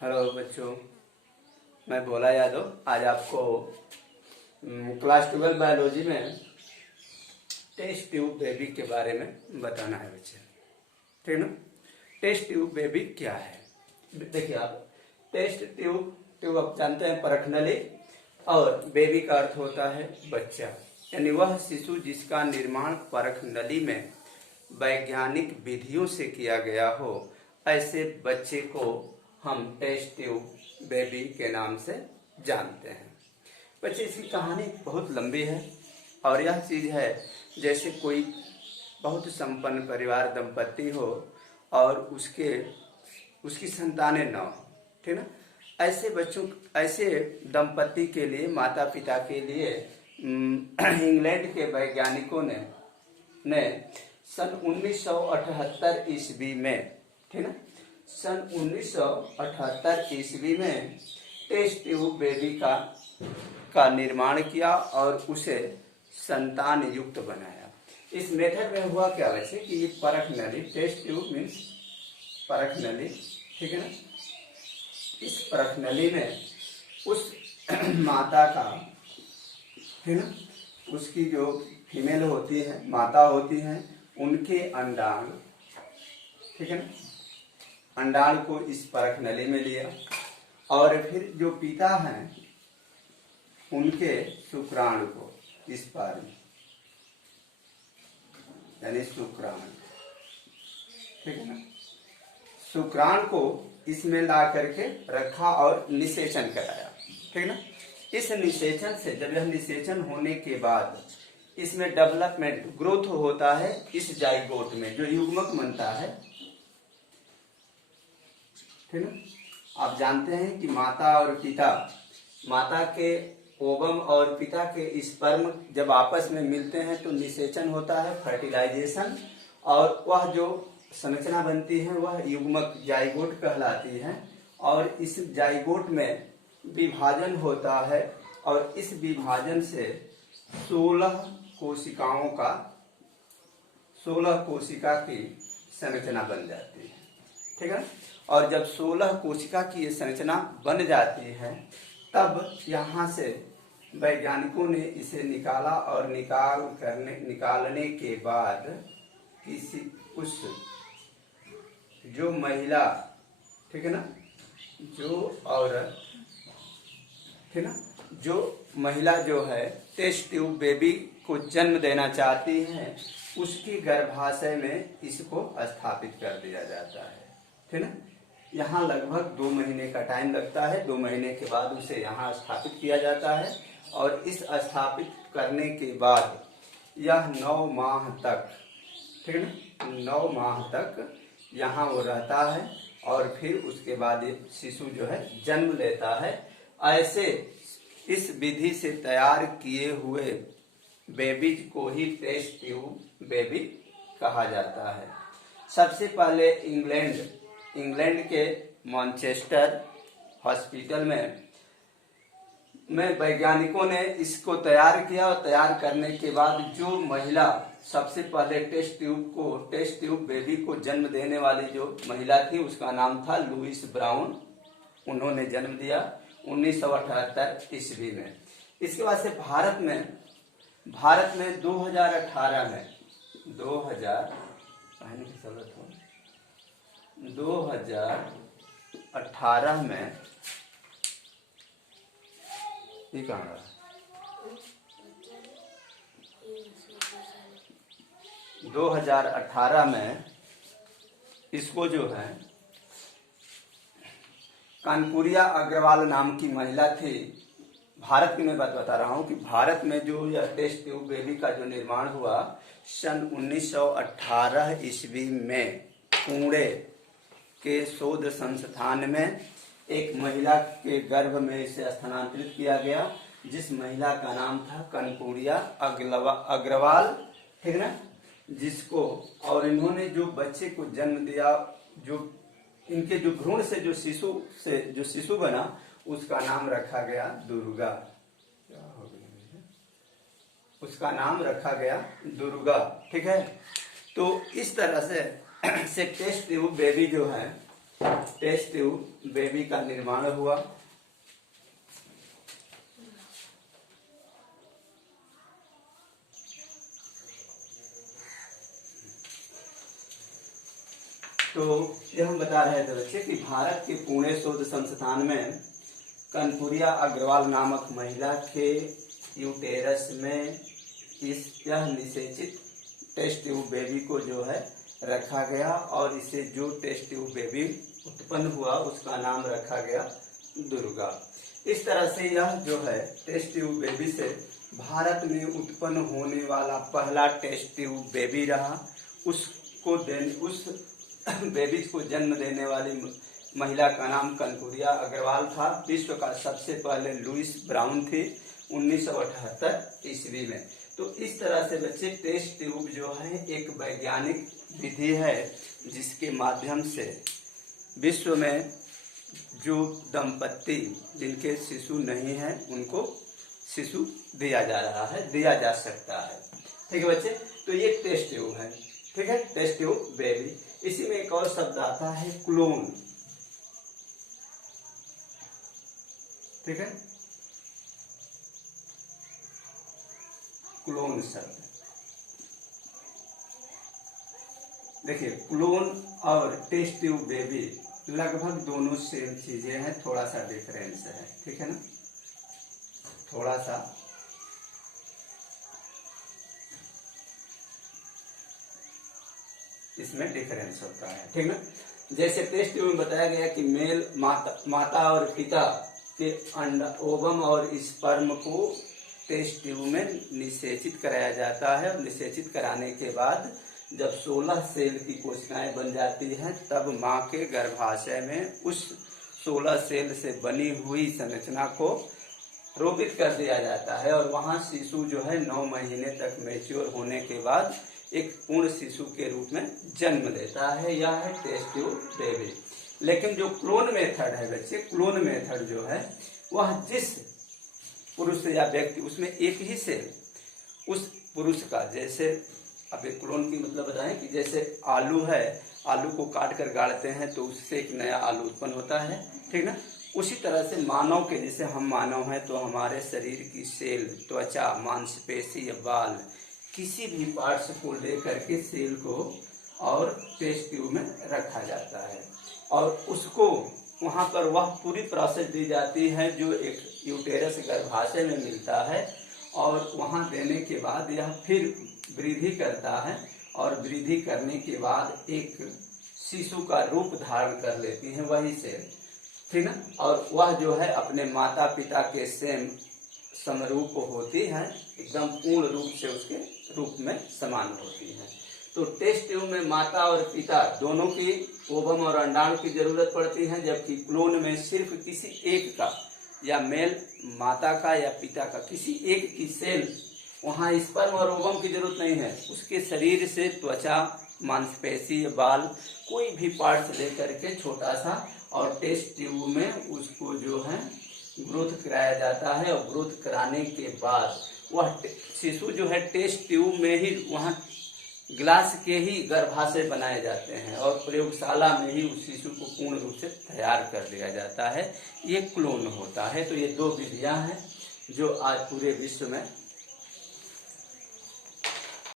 Hello बच्चों, मैं भोला यादव आज आपको क्लास 12 बायोलॉजी में टेस्ट ट्यूब बेबी के बारे में बताना है बच्चे। ठीक ना। टेस्ट ट्यूब बेबी क्या है? देखिए आप, टेस्ट ट्यूब ट्यूब आप जानते हैं परखनली, और बेबी का अर्थ होता है बच्चा, यानी वह शिशु जिसका निर्माण परखनली में वैज्ञानिक विधियों से किया गया हो, ऐसे बच्चे को हम टेस्ट ट्यूब बेबी के नाम से जानते हैं। बच्चे, इसकी कहानी बहुत लंबी है और यह चीज़ है जैसे कोई बहुत संपन्न परिवार दंपति हो और उसकी संतानें न हो। ठीक ना। ऐसे दंपति के लिए, माता पिता के लिए इंग्लैंड के वैज्ञानिकों ने सन 1978 ईस्वी में, ठीक ना, सन 1978 ईस्वी में टेस्ट ट्यूब बेबी का निर्माण किया और उसे संतान युक्त बनाया। इस मेथड में हुआ क्या वैसे कि ये परख नली, टेस्ट ट्यूब मीन्स परख नली, ठीक है ना। इस परख नली में उस माता का, है ना, उसकी जो फीमेल होती है, माता होती है, उनके अंडाणु, ठीक है ना, अंडाणु को इस परख नली में लिया और फिर जो पिता हैं उनके शुक्राणु को इस पार में, यानी शुक्राणु, ठीक है ना, शुक्राणु को इसमें ला करके रखा और निषेचन कराया। ठीक ना। इस निषेचन से, जब यह निषेचन होने के बाद इसमें डेवलपमेंट, ग्रोथ होता है इस जाइगोट में, जो युग्मक बनता है। ठीक ना। आप जानते हैं कि माता और पिता, माता के ओवम और पिता के स्पर्म जब आपस में मिलते हैं तो निषेचन होता है, फर्टिलाइजेशन, और वह जो संरचना बनती है वह युग्मक जाइगोट कहलाती है। और इस जाइगोट में विभाजन होता है और इस विभाजन से 16 कोशिका की संरचना बन जाती है। ठीक है। और जब 16 कोशिका की ये संरचना बन जाती है तब यहाँ से वैज्ञानिकों ने इसे निकाला और निकालने के बाद उस जो महिला, ठीक है ना, जो औरत, ठीक ना, जो महिला जो है टेस्ट ट्यूब बेबी को जन्म देना चाहती है, उसकी गर्भाशय में इसको स्थापित कर दिया जाता है। ठीक ना। यहाँ लगभग 2 महीने का टाइम लगता है। 2 महीने के बाद उसे यहाँ स्थापित किया जाता है और इस स्थापित करने के बाद यह 9 माह तक, ठीक है, 9 माह तक यहाँ वो रहता है और फिर उसके बाद ये शिशु जो है जन्म लेता है। ऐसे इस विधि से तैयार किए हुए बेबीज को ही टेस्ट ट्यूब बेबी कहा जाता है। सबसे पहले इंग्लैंड के मैनचेस्टर हॉस्पिटल में वैज्ञानिकों ने इसको तैयार किया और तैयार करने के बाद जो महिला सबसे पहले टेस्ट ट्यूब बेबी को जन्म देने वाली जो महिला थी उसका नाम था लुइस ब्राउन। उन्होंने जन्म दिया 1978 ईस्वी में। इसके बाद से भारत में 2018 में 2018 में ये कहाँ रहा, 2018 में इसको जो है कानपुरिया अग्रवाल नाम की महिला थी। भारत की मैं बात बता रहा हूँ कि भारत में जो यह टेस्ट ट्यूब बेबी का जो निर्माण हुआ सन 1918 ईस्वी में पुणे के शोध संस्थान में एक महिला के गर्भ में इसे स्थानांतरित किया गया, जिस महिला का नाम था कानपुरिया अग्रवाल, ठीक ना, जिसको, और इन्होंने जो बच्चे को जन्म दिया, जो इनके जो भ्रूण से जो शिशु बना उसका नाम रखा गया दुर्गा। उसका नाम रखा गया दुर्गा। ठीक है। तो इस तरह से टेस्ट ट्यूब बेबी जो है टेस्ट ट्यूब बेबी का निर्माण हुआ। तो यह हम बता रहे थे बच्चे कि भारत के पुणे शोध संस्थान में कनपुरिया अग्रवाल नामक महिला के यूटेरस में यह निषेचित टेस्ट ट्यूब बेबी को जो है रखा गया और इसे जो टेस्ट ट्यूब बेबी उत्पन्न हुआ उसका नाम रखा गया दुर्गा। इस तरह से यह जो है टेस्ट ट्यूब बेबी से भारत में उत्पन्न होने वाला पहला टेस्ट ट्यूब बेबी रहा। उस बेबीज को जन्म देने वाली महिला का नाम कनपुरिया अग्रवाल था। विश्व का सबसे पहले लुइस ब्राउन थे 1978 ईस्वी में। तो इस तरह से बच्चे टेस्ट ट्यूब जो है एक वैज्ञानिक विधि है जिसके माध्यम से विश्व में जो दंपत्ति जिनके शिशु नहीं है उनको शिशु दिया जा रहा है, दिया जा सकता है। ठीक है बच्चे, तो ये टेस्ट ट्यूब है। ठीक है, टेस्ट ट्यूब बेबी। इसी में एक और शब्द आता है क्लोन। ठीक है, क्लोन शब्द। देखिए, क्लोन और टेस्ट ट्यूब बेबी लगभग दोनों सेम चीजें हैं, थोड़ा सा डिफरेंस है। ठीक है ना, थोड़ा सा इसमें डिफरेंस होता है। ठीक ना, जैसे टेस्ट ट्यूब में बताया गया कि मेल माता और पिता के ओवम और स्पर्म को टेस्ट ट्यूब में निषेचित कराया जाता है और निषेचित कराने के बाद जब 16 सेल की कोशिकाएं बन जाती हैं तब मां के गर्भाशय में उस 16 सेल से बनी हुई संरचना को रोपित कर दिया जाता है और वहां शिशु जो है 9 महीने तक मैच्योर होने के बाद एक पूर्ण शिशु के रूप में जन्म लेता है। यह है टेस्ट ट्यूब बेबी। लेकिन जो क्लोन मेथड है बच्चे, क्लोन मेथड जो है वह जिस पुरुष या व्यक्ति उसमें एक ही सेल उस पुरुष का, जैसे अब एक क्लोन की मतलब बताएं कि जैसे आलू है, आलू को काट कर गाड़ते हैं तो उससे एक नया आलू उत्पन्न होता है। ठीक ना, उसी तरह से मानव के, जैसे हम मानव हैं तो हमारे शरीर की सेल, त्वचा, मांसपेशी या बाल, किसी भी पार्ट्स को लेकर के सेल को और टेस्ट ट्यूब में रखा जाता है और उसको वहां पर वह पूरी प्रोसेस दी जाती है जो एक यूटेरस गर्भाशय में मिलता है और वहां देने के बाद यह फिर वृद्धि करता है और वृद्धि करने के बाद एक शिशु का रूप धारण कर लेती है वही सेल। ठीक ना, और वह जो है अपने माता पिता के सेम समरूप होती है, एकदम पूर्ण रूप से उसके रूप में समान होती है। तो टेस्ट ट्यूब में माता और पिता दोनों की ओवम और अंडाणु की जरूरत पड़ती है, जबकि क्लोन में सिर्फ किसी एक का, या मेल माता का या पिता का किसी एक की सेल, वहां स्पर्म और ओवम की जरूरत नहीं है। उसके शरीर से त्वचा, मांसपेशी, बाल, कोई भी पार्ट्स लेकर के छोटा सा और टेस्ट ट्यूब में उसको जो है ग्रोथ कराया जाता है और ग्रोथ कराने के बाद वह शिशु जो है टेस्ट ट्यूब में ही, वहां ग्लास के ही गर्भाशय बनाए जाते हैं और प्रयोगशाला में ही उस शिशु को पूर्ण रूप से तैयार कर दिया जाता है। ये क्लोन होता है। तो ये दो विधियां हैं जो आज पूरे विश्व में